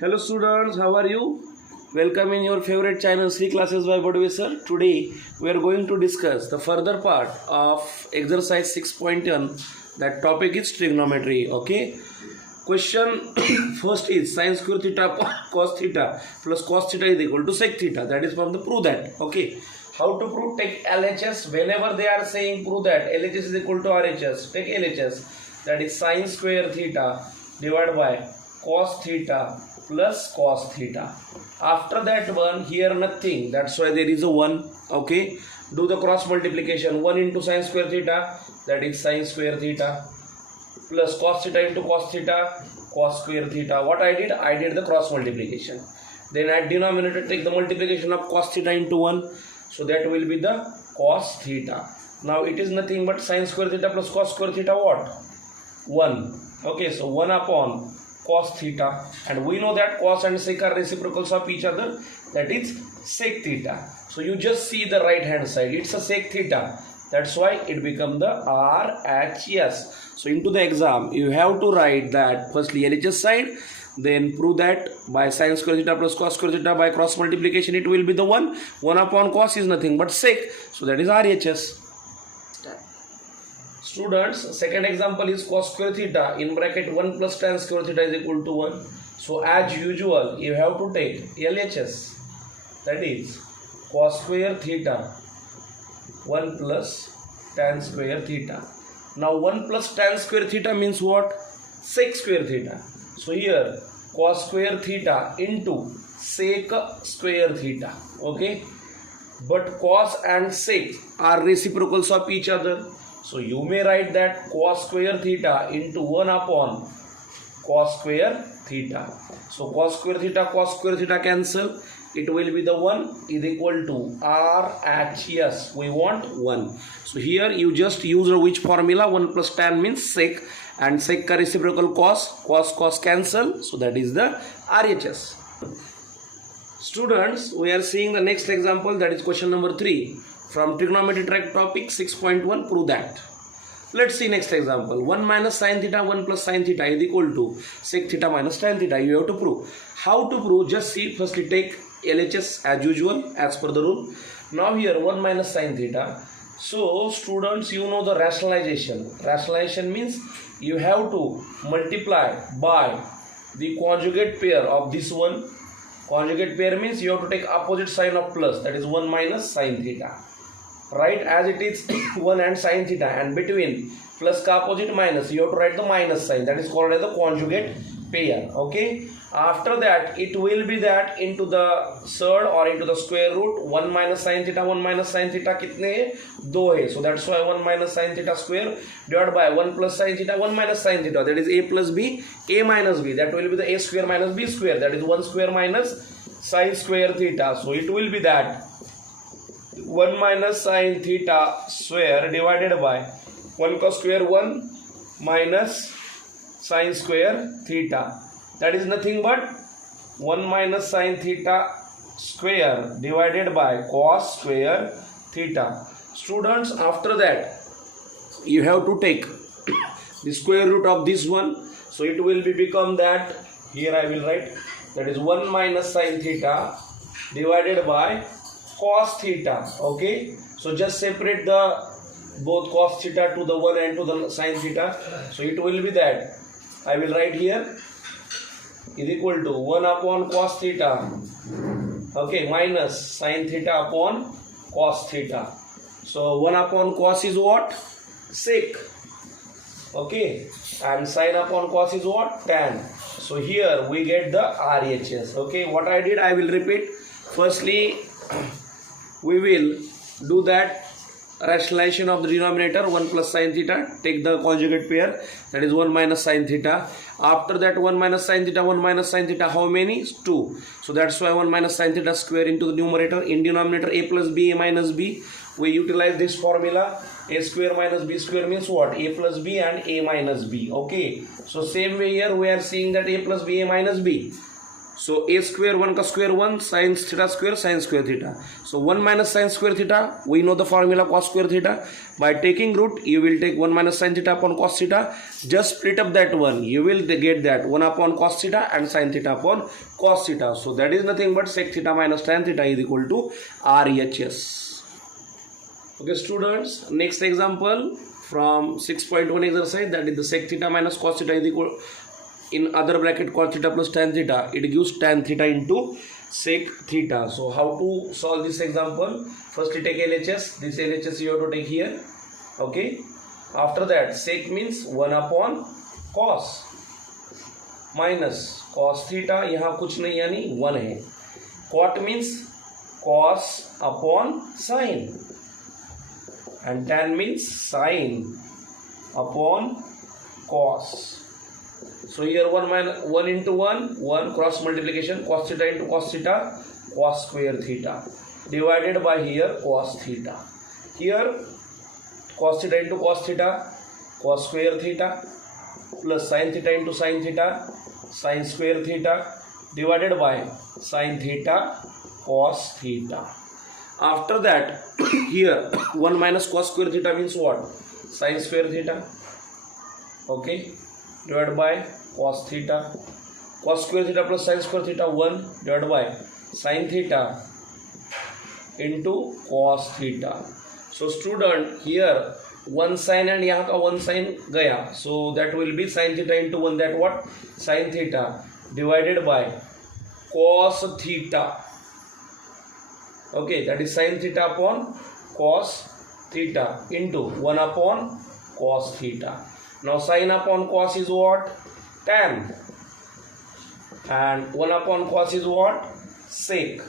Hello students, how are you? Welcome in your favorite channel C Classes by Bodwe sir. Today we are going to discuss the further part of exercise 6.1. That topic is trigonometry. Okay. Question first is sin square theta cos theta plus cos theta is equal to sec theta. That is from the prove that. Okay. How to prove? Take LHS. Whenever they are saying prove that LHS is equal to RHS, take LHS. That is sin square theta divided by cos theta plus cos theta. After that one, here nothing, that's why there is a 1. Okay, do the cross multiplication. 1 into sin square theta, that is sin square theta, plus cos theta into cos theta, cos square theta. What I did the cross multiplication. Then at denominator take the multiplication of cos theta into 1, so that will be the cos theta. Now it is nothing but sin square theta plus cos square theta, what? 1. Okay, so 1 upon cos theta, and we know that cos and sec are reciprocals of each other, that is sec theta. So you just see the right hand side, it's a sec theta, that's why it become the RHS. So into the exam you have to write that firstly LHS side, then prove that by sin square theta plus cos square theta by cross multiplication it will be the 1 upon cos is nothing but sec, so that is RHS. Students, second example is cos square theta in bracket 1 plus tan square theta is equal to 1. So as usual you have to take LHS, that is cos square theta 1 plus tan square theta. Now 1 plus tan square theta means what? Sec square theta. So here cos square theta into sec square theta. Okay, but cos and sec are reciprocals of each other. So you may write that cos square theta into 1 upon cos square theta. So cos square theta cancel. It will be the 1 is equal to RHS. We want 1. So here you just use which formula? 1 plus tan means sec, and sec reciprocal cos cancel. So that is the RHS. Students, we are seeing the next example, that is question number 3. From trigonometry track topic 6.1, prove that. Let's see next example. 1 minus sin theta 1 plus sin theta is equal to sec theta minus tan theta. You have to prove. How to prove? Just see, firstly take LHS as usual as per the rule. Now here 1 minus sin theta. So students, you know the rationalization. Rationalization means you have to multiply by the conjugate pair of this one. Conjugate pair means you have to take opposite sign of plus, that is 1 minus sin theta. Right, as it is 1 and sin theta, and between plus ka opposite minus, you have to write the minus sign, that is called as the conjugate pair. Okay, after that it will be that into the third or into the square root 1 minus sin theta kitne hai? 2 hai. So that's why 1 minus sin theta square divided by 1 plus sin theta 1 minus sin theta, that is a plus b, a minus b, that will be the a square minus b square, that is 1 square minus sin square theta. So it will be that 1 minus sin theta square divided by 1 cos square 1 minus sin square theta, that is nothing but 1 minus sin theta square divided by cos square theta. Students, after that you have to take the square root of this one, so it will be become that, here I will write, that is 1 minus sin theta divided by cos theta. Okay, so just separate the both cos theta to the 1 and to the sin theta. So it will be that, I will write here, is equal to 1 upon cos theta, okay, minus sin theta upon cos theta. So 1 upon cos is what? Sec. Okay, and sin upon cos is what? Tan. So here we get the RHS. Okay, what I did I will repeat. Firstly we will do that rationalization of the denominator, 1 plus sin theta, take the conjugate pair, that is 1 minus sin theta. After that 1 minus sin theta, how many? 2. So that's why 1 minus sin theta square into the numerator, in denominator a plus b, a minus b. We utilize this formula, a square minus b square means what? A plus b and a minus b. Okay, so same way here we are seeing that a plus b, a minus b. So a square 1 का square 1 sin theta square sin square theta. So 1 minus sin square theta, we know the formula cos square theta. By taking root, you will take 1 minus sin theta upon cos theta. Just split up that one, you will get that 1 upon cos theta and sin theta upon cos theta. So that is nothing but sec theta minus tan theta is equal to RHS. Okay students, next example from 6.1 exercise, that is the sec theta minus cos theta is equal, in other bracket cos theta plus tan theta, it gives tan theta into sec theta. So how to solve this example? Firstly take LHS, this LHS you have to take here. Okay, after that sec means 1 upon cos minus cos theta, यहाँ कुछ नहीं यानी 1 है. Cot means cos upon sin and tan means sin upon cos. So here 1 into 1 cross multiplication, cos theta into cos theta, cos square theta divided by here cos theta. Here cos theta into cos theta, cos square theta plus sin theta into sin theta, sin square theta divided by sin theta, cos theta. After that here 1 minus cos square theta means what? Sin square theta. Okay, divided by cos theta, cos square theta plus sin square theta 1 divided by sin theta into cos theta. So student here one sin and यहाँ का one sin गया, so that will be sin theta into 1, that what? Sin theta divided by cos theta. Okay, that is sin theta upon cos theta into 1 upon cos theta. Now sin upon cos is what? Tan, and 1 upon cos is what? Sec.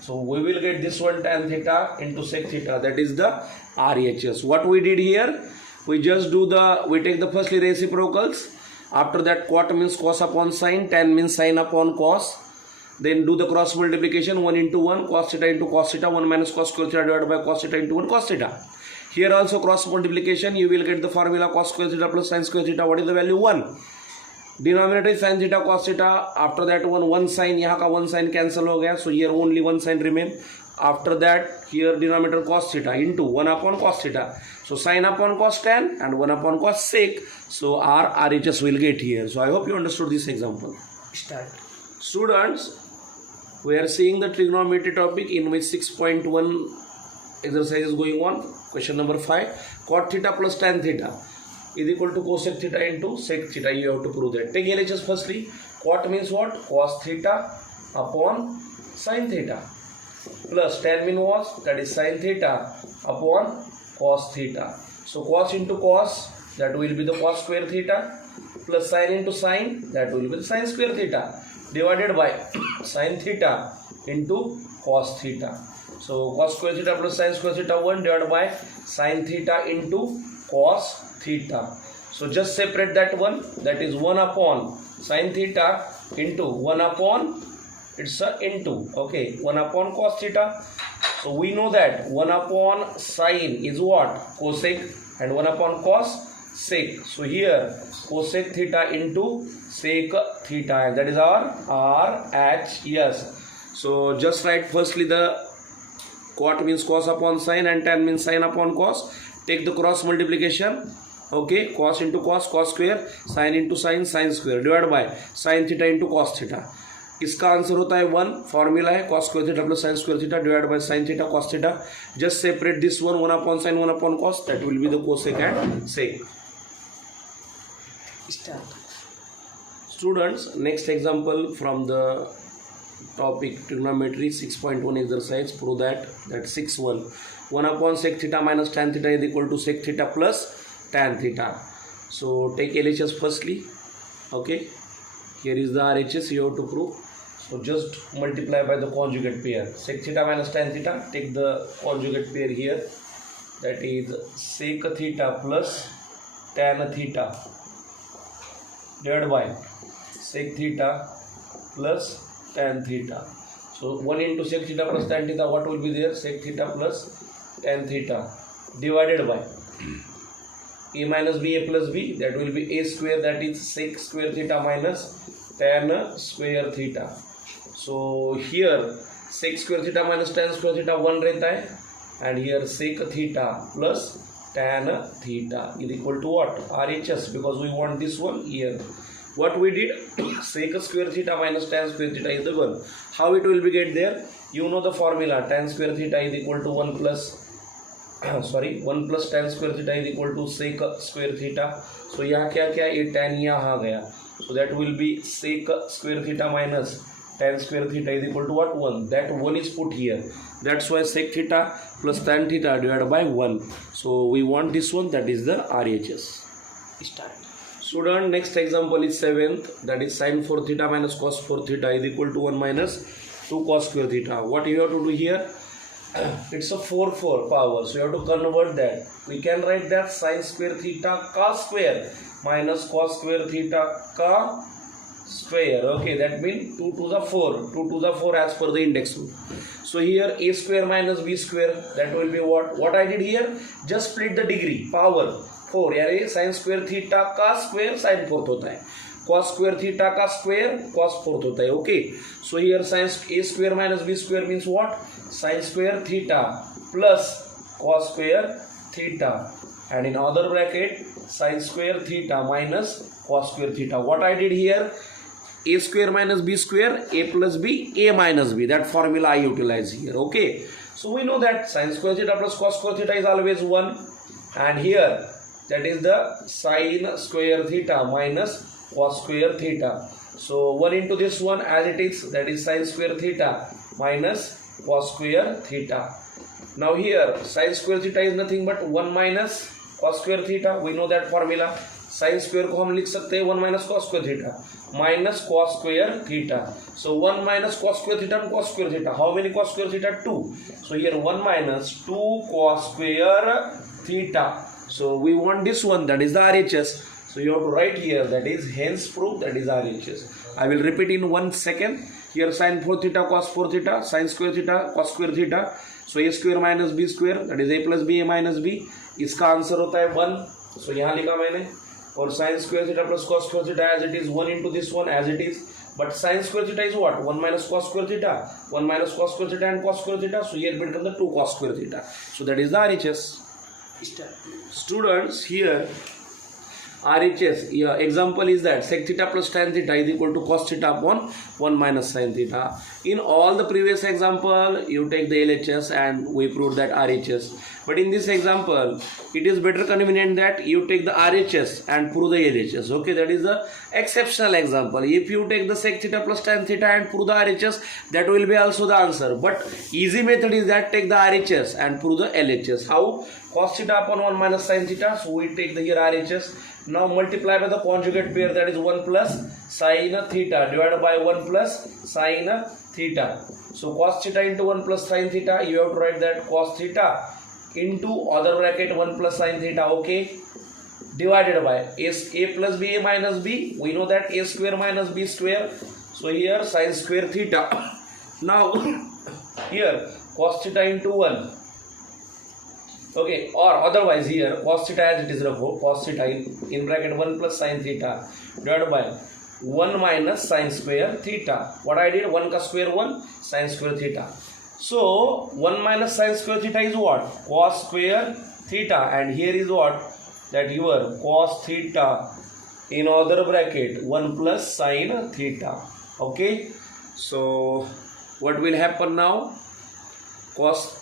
So we will get this one tan theta into sec theta, that is the RHS. What we did here, we just do we take the firstly reciprocals. After that cot means cos upon sin, tan means sin upon cos. Then do the cross multiplication, 1 into 1 cos theta into cos theta, 1 minus cos square theta divided by cos theta into 1 cos theta. Here also cross multiplication, you will get the formula cos square theta plus sin square theta. What is the value? 1. Denominator is sin theta cos theta. After that one sin, यहाँ का one sin cancel हो गया, so here only one sin remain. After that here denominator cos theta into 1 upon cos theta. So sin upon cos tan and 1 upon cos sec. So our RHS will get here. So I hope you understood this example. Start. Students, we are seeing the trigonometry topic in which 6.1 exercise is going on. Question number 5. Cot theta plus tan theta is equal to cosec theta into sec theta. You have to prove that. Take LHS firstly. Cot means what? Cos theta upon sin theta plus tan means what? That is sin theta upon cos theta. So cos into cos, that will be the cos square theta, plus sin into sin, that will be the sin square theta, divided by sin theta into cos theta. So cos square theta plus sin square theta 1 divided by sin theta into cos theta. So just separate that one, that is 1 upon sin theta into 1 upon, it's a into, okay, 1 upon cos theta. So we know that 1 upon sin is what? Cosec, and 1 upon cos sec. So here cosec theta into sec theta, and that is our RHS. So just write firstly the cot means cos upon sin and tan means sin upon cos. Take the cross multiplication. Okay, cos into cos, cos square, sin into sin, sin square, divided by sin theta into cos theta. इसका answer होता है 1. Formula है cos square theta plus sin square theta divided by sin theta cos theta. Just separate this one, 1 upon sin, 1 upon cos, that will be the cosec and sec. Start. Students, next example from the topic trigonometry 6.1 exercise, prove that 6.1 1 upon sec theta minus tan theta is equal to sec theta plus tan theta. So take LHS firstly. Okay, here is the RHS you have to prove. So just multiply by the conjugate pair. Sec theta minus tan theta, take the conjugate pair here, that is sec theta plus tan theta divided by sec theta plus tan theta. So 1 into sec theta plus tan theta, what will be there? Sec theta plus tan theta divided by a minus b, a plus b, that will be a square, that is sec square theta minus tan square theta. So here sec square theta minus tan square theta 1 रहता है, and here sec theta plus tan theta is equal to what? RHS, because we want this one here. What we did, sec square theta minus tan square theta is the one. How it will be get there? You know the formula, tan square theta is equal to 1 plus 1 plus tan square theta is equal to sec square theta. So यहाँ क्या क्या ये tan यहाँ आ गया. So that will be sec square theta minus tan square theta is equal to what? 1. That 1 is put here. That's why sec theta plus tan theta divided by 1. So we want this one, that is the RHS. Start. Student, next example is 7th, that is sin 4 theta minus cos 4 theta is equal to 1 minus 2 cos square theta. What you have to do here? It's a 4 power, so you have to convert that. We can write that sin square theta cos square minus cos square theta ka square. Okay, that means 2 to the 4. 2 to the 4 as per the index rule. So here a square minus b square, that will be what? What I did here? Just split the degree, power 4. यानी sin square theta का square sin 4 होता है. Cos square theta का square cos 4 होता है. Okay. So here sin a square minus b square means what? Sin square theta plus cos square theta. And in other bracket, sin square theta minus cos square theta. What I did here? A square minus b square, a plus b, a minus b. That formula I utilize here. Okay. So we know that sin square theta plus cos square theta is always 1. And here, that is the sin square theta minus cos square theta. So 1 into this one as it is, that is sin square theta minus cos square theta. Now here, sin square theta is nothing but 1 minus cos square theta. We know that formula. Sin square को हम लिख सकते हैं 1 minus cos square theta minus cos square theta. So 1 minus cos square theta and cos square theta. How many cos square theta? 2. So here 1 minus 2 cos square theta. So we want this one, that is the RHS. So you have to write here, that is hence proof, that is RHS. I will repeat in 1 second. Here sin 4 theta cos 4 theta, sin square theta cos square theta. So a square minus b square, that is a plus b, a minus b. इसका answer होता है 1. So यहाँ लिखा मैंने. और sin square theta plus cos square theta as it is, 1 into this one as it is. But sin square theta is what? 1 minus cos square theta. 1 minus cos square theta and cos square theta. So here becomes the 2 cos square theta. So that is the RHS. Students, here RHS, example is that sec theta plus tan theta is equal to cos theta upon 1 minus sin theta. In all the previous example, you take the LHS and we proved that RHS. But in this example, it is better convenient that you take the RHS and prove the LHS. Okay, that is the exceptional example. If you take the sec theta plus tan theta and prove the RHS, that will be also the answer. But easy method is that take the RHS and prove the LHS. How? Cos theta upon 1 minus sin theta. So we take the here RHS. Now multiply by the conjugate pair, that is 1 plus sin theta divided by 1 plus sin theta. So cos theta into 1 plus sin theta, you have to write that cos theta into other bracket 1 plus sin theta, okay, divided by a plus b, a minus b. We know that a square minus b square. So here sin square theta. Now here cos theta into 1. Okay, or otherwise here cos theta as it is, cos theta in bracket 1 plus sin theta divided by 1 minus sin square theta. What I did, 1 ka square 1 sin square theta. So 1 minus sin square theta is what? Cos square theta, and here is what? That your cos theta in other bracket 1 plus sin theta. Okay, so what will happen now? Cos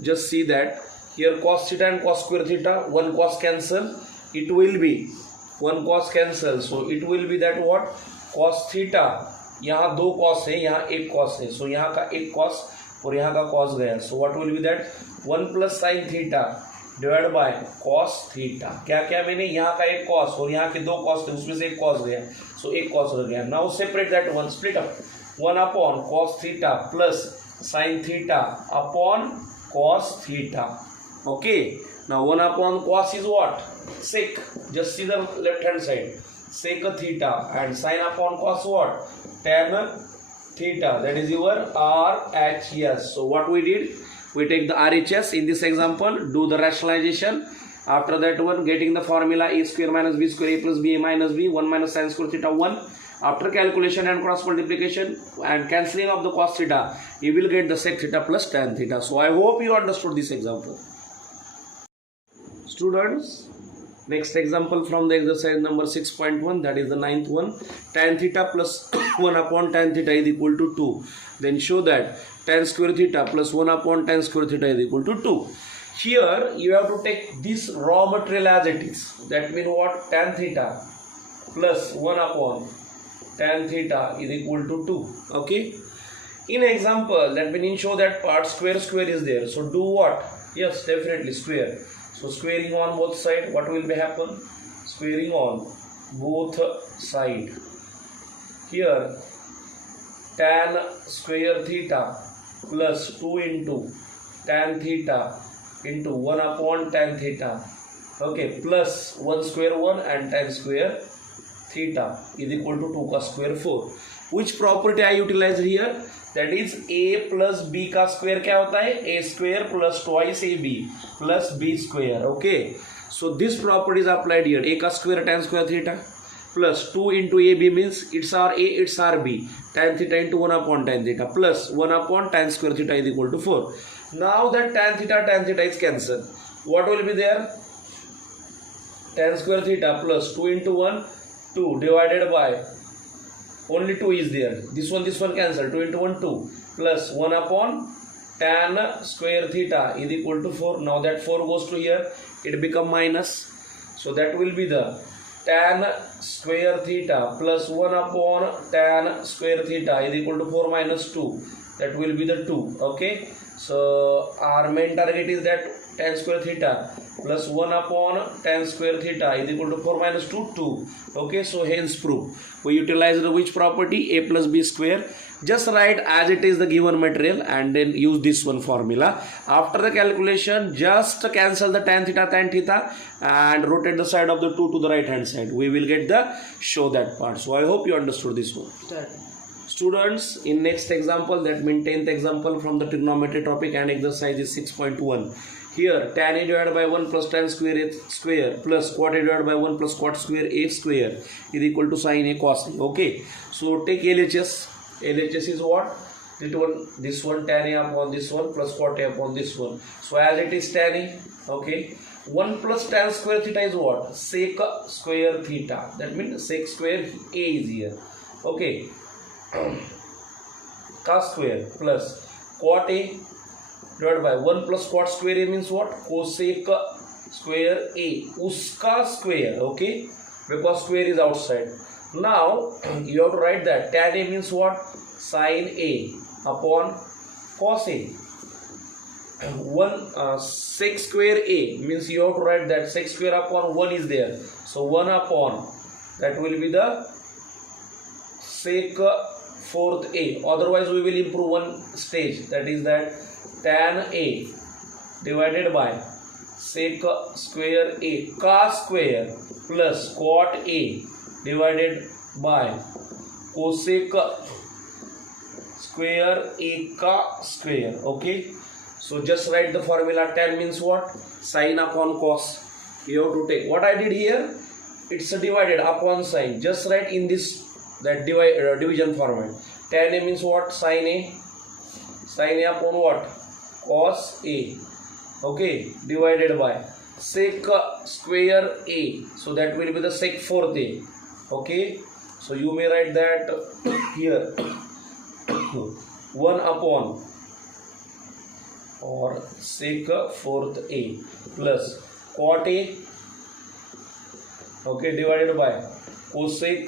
just see that here cos theta and cos square theta, 1 cos cancel, it will be 1 cos cancel. So it will be that what? Cos theta, यहाँ 2 cos है, यहाँ 1 cos है. So यहाँ का 1 cos और यहाँ का cos गया. So what will be that? 1 plus sin theta divided by cos theta. क्या क्या मैंने यहाँ का 1 cos और यहाँ के 2 cos थे, उसमें से 1 cos गया. So 1 cos रह गया. Now separate that one, split up. 1 upon cos theta plus sin theta upon cos theta. Okay, now 1 upon cos is what? Sec. Just see the left hand side. Sec theta, and sin upon cos what? Tan theta. That is your RHS. So what we did? We take the RHS in this example, do the rationalization. After that one, getting the formula a square minus b square, a plus b, a minus b, 1 minus sin square theta 1. After calculation and cross multiplication and cancelling of the cos theta, you will get the sec theta plus tan theta. So I hope you understood this example. Students, next example from the exercise number 6.1, that is the ninth one. Tan theta plus 1 upon tan theta is equal to 2. Then show that tan square theta plus 1 upon tan square theta is equal to 2. Here you have to take this raw material as it is. That means what? Tan theta plus 1 upon tan theta is equal to 2. Okay. In example, that means show that part square is there. So do what? Yes, definitely square. So squaring on both sides, what will be happen? Squaring on both side. Here tan square theta plus 2 into tan theta into 1 upon tan theta. Okay, plus 1 square 1 and tan square theta is equal to 2 cos square 4. Which property I utilized here? That is a plus b का square क्या होता है? A square plus twice ab plus b square. Okay, so this property is applied here. A का square tan square theta plus 2 into ab means it's our a, it's our b. Tan theta into 1 upon tan theta plus 1 upon tan square theta is equal to 4. Now that tan theta is cancelled. What will be there? Tan square theta plus 2 into 1, 2 divided by only 2 is there. This one cancel. 2 into 1, 2 plus 1 upon tan square theta is equal to 4. Now that 4 goes to here, it become minus. So that will be the tan square theta plus 1 upon tan square theta is equal to 4 minus 2. That will be the 2. Okay. So our main target is that tan square theta plus 1 upon tan square theta is equal to 4 minus 2, 2. Okay, so hence proof. We utilize the which property? A plus b square. Just write as it is the given material and then use this one formula. After the calculation, just cancel the tan theta and rotate the side of the 2 to the right hand side. We will get the show that part. So I hope you understood this one. Students, in next example, that means 10th example from the trigonometry topic and exercise is 6.1. Here tan a divided by 1 plus tan square a square plus cot a divided by 1 plus cot square a square is equal to sin a cos a. Okay, so take LHS. LHS is what? This one tan a upon this one plus cot a upon this one. So as it is tan a, okay, 1 plus tan square theta is what? Sec square theta. That means sec square a is here. Okay, cos square plus cot a divided by 1 plus cot square a means what? Cosec square a. Uska square. Okay, because square is outside. Now you have to write that tan a means what? Sin a upon cos a. Sec square a means you have to write that sec square upon 1 is there. So 1 upon that will be the sec fourth a. Otherwise we will improve one stage, that is that tan a divided by sec square a cos square plus cot a divided by cosec square a cos square. Okay, so just write the formula. Tan means what? Sin upon cos. You have to take what I did here. It's a divided upon sin. Just write in this that division format. Tan a means what? Sin a. Sin a upon what? Cos a. Okay, divided by sec square a. So that will be the sec fourth a. Okay, so you may write that here 1 upon or sec fourth a plus cot a. Okay, divided by cosec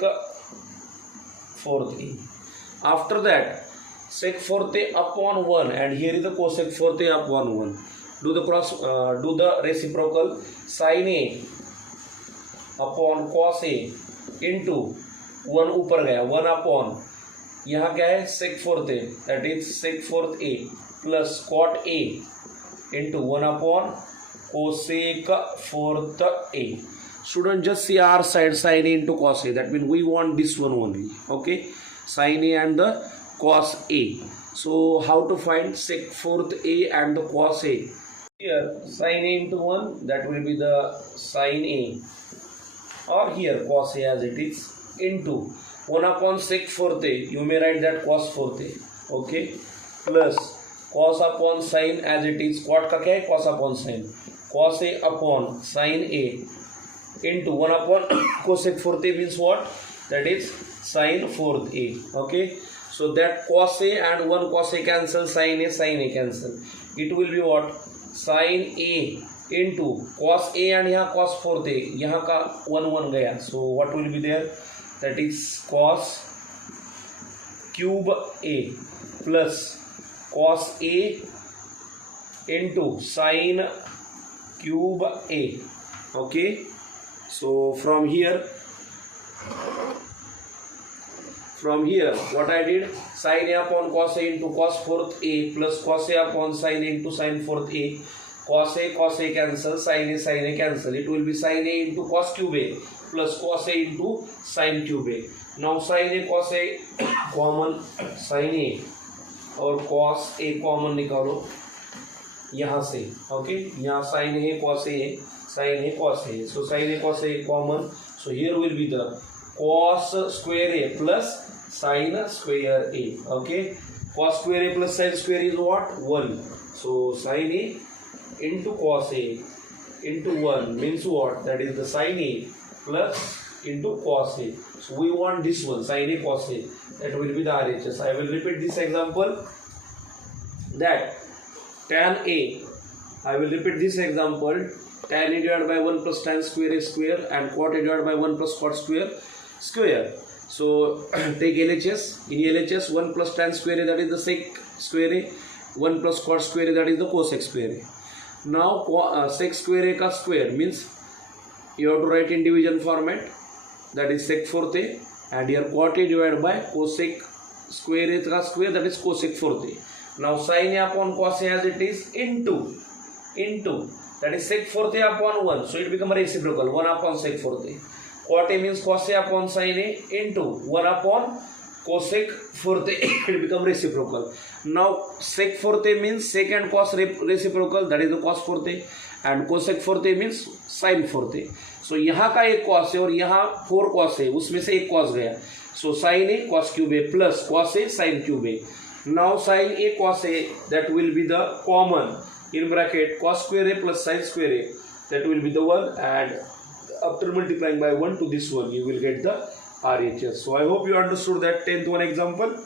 fourth a. After that sec fourth a upon 1 and here is the cosec fourth a upon 1. Do the reciprocal. Sin a upon cos a into 1 ऊपर गया 1 upon यहाँ क्या है sec fourth a, that is sec fourth a plus cot a into 1 upon cosec fourth a. Student, just see our side sin a into cos a. That means we want this one only. Okay, sin a and the cos a. So how to find sec fourth a and the cos a? Here sin a into 1, that will be the sin a, or here cos a as it is, into 1 upon sec fourth a, you may write that cos fourth a, okay, plus cos upon sin as it is, cot का क्या है, cos upon sin, cos a upon sin a into 1 upon cosec fourth a means what, that is sin fourth a, okay. So that cos a and 1 cos a cancel, sin a cancel, it will be what, sin a into cos a and यहाँ cos fourth a, यहाँ का 1 1 गया, so what will be there, that is cos cube a plus cos a into sin cube a, okay. So from here what I did, sin a upon cos a into cos fourth a plus cos a upon sin a into sin fourth a, cos a cancel, sin a cancel, it will be sin a into cos cube a plus cos a into sin cube a. Now sin a cos a common, sin a और cos a common निकालो यहाँ से, okay, यहाँ sin a cos a, sin a cos a, so sin a cos a common, so here will be the cos square a plus sin square a, okay. Cos square a plus sin square is what, 1, so sin a into cos a into 1 means what, that is the sin a plus into cos a. So we want this one, sin a cos a, that will be the RHS. I will repeat this example, that tan a, I will repeat this example, tan a divided by 1 plus tan square a square and cot a divided by 1 plus cot square square. So take LHS, in LHS 1 plus tan square a, that is the sec square a, 1 plus cot square a, that is the cosec square a. Now sec square a ka square means you have to write in division format, that is sec fourth a, and here cot a divided by cosec square a ka square, that is cosec fourth a. Now sin a upon cos a as it is into that is sec fourth a upon 1, so it becomes reciprocal, 1 upon sec fourth a. Cot a means cos a upon sin a into 1 upon cosec fourth a, it becomes reciprocal. Now sec fourth a means sec and cos reciprocal, that is the cos fourth a, and cosec fourth a means sin fourth a. So यहाँ का एक cos है और यहाँ 4 cos है, उसमें से एक cos गया, so sin a cos cube a plus cos a sin cube a. Now sin a cos a, that will be the common in bracket cos square a plus sin square a, that will be the one, and after multiplying by 1 to this one you will get the RHS. So I hope you understood that 10th one example.